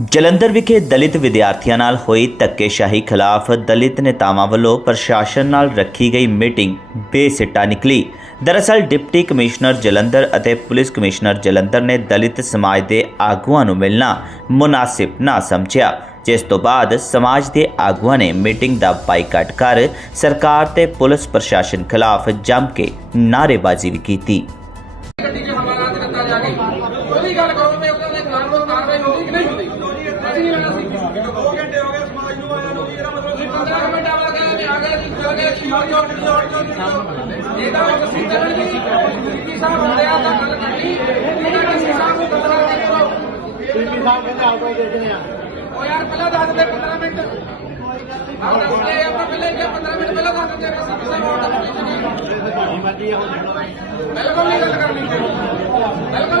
ਜਲੰਧਰ ਵਿਖੇ ਦਲਿਤ ਵਿਦਿਆਰਥੀਆਂ ਨਾਲ ਹੋਈ ਧੱਕੇਸ਼ਾਹੀ ਖਿਲਾਫ ਦਲਿਤ ਨੇਤਾਵਾਂ ਵੱਲੋਂ ਪ੍ਰਸ਼ਾਸਨ ਨਾਲ ਰੱਖੀ ਗਈ ਮੀਟਿੰਗ ਬੇਸਿੱਟਾ ਨਿਕਲੀ। ਦਰਅਸਲ, ਡਿਪਟੀ ਕਮਿਸ਼ਨਰ ਜਲੰਧਰ ਅਤੇ ਪੁਲਿਸ ਕਮਿਸ਼ਨਰ ਜਲੰਧਰ ਨੇ ਦਲਿਤ ਸਮਾਜ ਦੇ ਆਗੂਆਂ ਨੂੰ ਮਿਲਣਾ ਮੁਨਾਸਿਬ ਨਾ ਸਮਝਿਆ, ਜਿਸ ਤੋਂ ਬਾਅਦ ਸਮਾਜ ਦੇ ਆਗੂਆਂ ਨੇ ਮੀਟਿੰਗ ਦਾ ਬਾਈਕਾਟ ਕਰ ਸਰਕਾਰ ਤੇ ਪੁਲਿਸ ਪ੍ਰਸ਼ਾਸਨ ਖਿਲਾਫ ਜੰਮ ਕੇ ਨਾਅਰੇਬਾਜ਼ੀ ਵੀ ਕੀਤੀ। ਗੱਡੀ ਗੱਲ ਕਰੋ ਤੇ ਉਹਨਾਂ ਦੇ ਖਿਲਾਫ ਕਾਰਵਾਈ ਹੋਈ ਕਿ ਨਹੀਂ ਹੁੰਦੀ ਨਹੀਂ ਲੈਣਾ ਸੀ। ਦੋ ਘੰਟੇ ਹੋ ਗਏ ਸਮਾਜ ਨੂੰ ਆਇਆ ਨੂੰ ਇਹਦਾ ਮਤਲਬ ਸੀ 15 ਮਿੰਟ ਆ ਗਿਆ ਮੈਂ ਆ ਗਿਆ ਜੀ ਚਲ ਗਿਆ ਸ਼ਿਮਾਰ ਜੋ ਅੱਡ ਜੋ ਅੱਡ ਜੋ ਇਹ ਤਾਂ ਉਹ ਸੀ ਤਾਂ ਜੀ ਜੀ ਸਾਹਿਬ ਹੁੰਦੇ ਆ ਤਾਂ ਗੱਲ ਕਰਨੀ ਇਹਨਾਂ ਨੇ ਸੀ ਸਾਹਿਬ ਨੂੰ ਬਦਲਾ ਦੇ ਕਰੋ ਪੀਪੀ ਸਾਹਿਬ ਕਹਿੰਦੇ ਆਟੋ ਦੇਖਦੇ ਆ ਉਹ ਯਾਰ ਪਹਿਲਾਂ ਦੱਸ ਦੇ 15 ਮਿੰਟ। ਦੇ ਆਪਾਂ ਪਹਿਲੇ ਜੇ 15 ਮਿੰਟ ਪਹਿਲਾਂ ਦੱਸ ਦਿੰਦੇ ਆਪਾਂ ਸਾਹਿਬ ਨਹੀਂ। ਤੁਹਾਡੀ ਮਰਜ਼ੀ ਆ ਹੁਣ ਬਿਲਕੁਲ ਨਹੀਂ ਗੱਲ ਕਰਨੀ। ਬਿਲਕੁਲ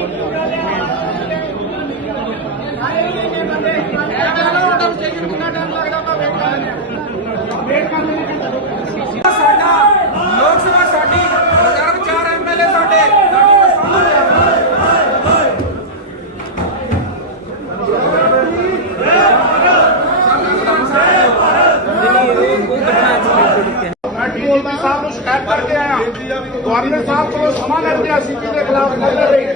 ਬਿਲਕੁਲ ਵੇਖ ਸਾਡਾ ਲੋਕ ਸਭਾ ਸਾਡੀ ਰਿਜ਼ਰਵ ਚਾਰ ਐਮਐਲਏ ਸਾਡੇ ਸਾਡੀ ਕੋਈ ਸਮਝ ਮੈਂ ਡੀਜੀਪੀ ਸਾਹਿਬ ਨੂੰ ਸ਼ਿਕਾਇਤ ਕਰਕੇ ਆਇਆ ਗਵਰਨਰ ਸਾਹਿਬ ਕੋਲੋਂ ਸਮਾਂ ਲੈਂਦੇ ਆ ਸੀਪੀ ਦੇ ਖਿਲਾਫ ਲੜਨ ਲਈ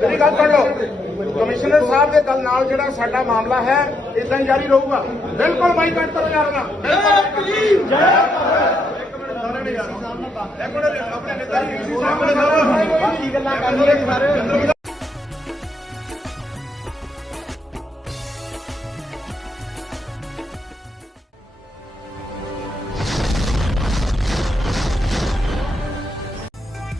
ਮੇਰੀ ਗੱਲ ਸੁਣ ਲਓ ਕਮਿਸ਼ਨਰ ਸਾਹਿਬ ਦੇ ਗੱਲ ਨਾਲ ਜਿਹੜਾ ਸਾਡਾ ਮਾਮਲਾ ਹੈ ਇਦਾਂ ਹੀ ਜਾਰੀ ਰਹੂਗਾ। ਬਿਲਕੁਲ ਬਾਈਕਾਟ ਕਰੋ ਯਾਰ ਨਾ। ਬਿਲਕੁਲ ਇੱਕ ਮਿੰਟ ਆਪਣੇ ਨੇਤਾ ਜੀ ਡੀਸੀ ਸਾਹਿਬ ਨੇ ਬਾਕੀ ਗੱਲਾਂ ਕਰਨੀਆਂ ਸਾਰੇ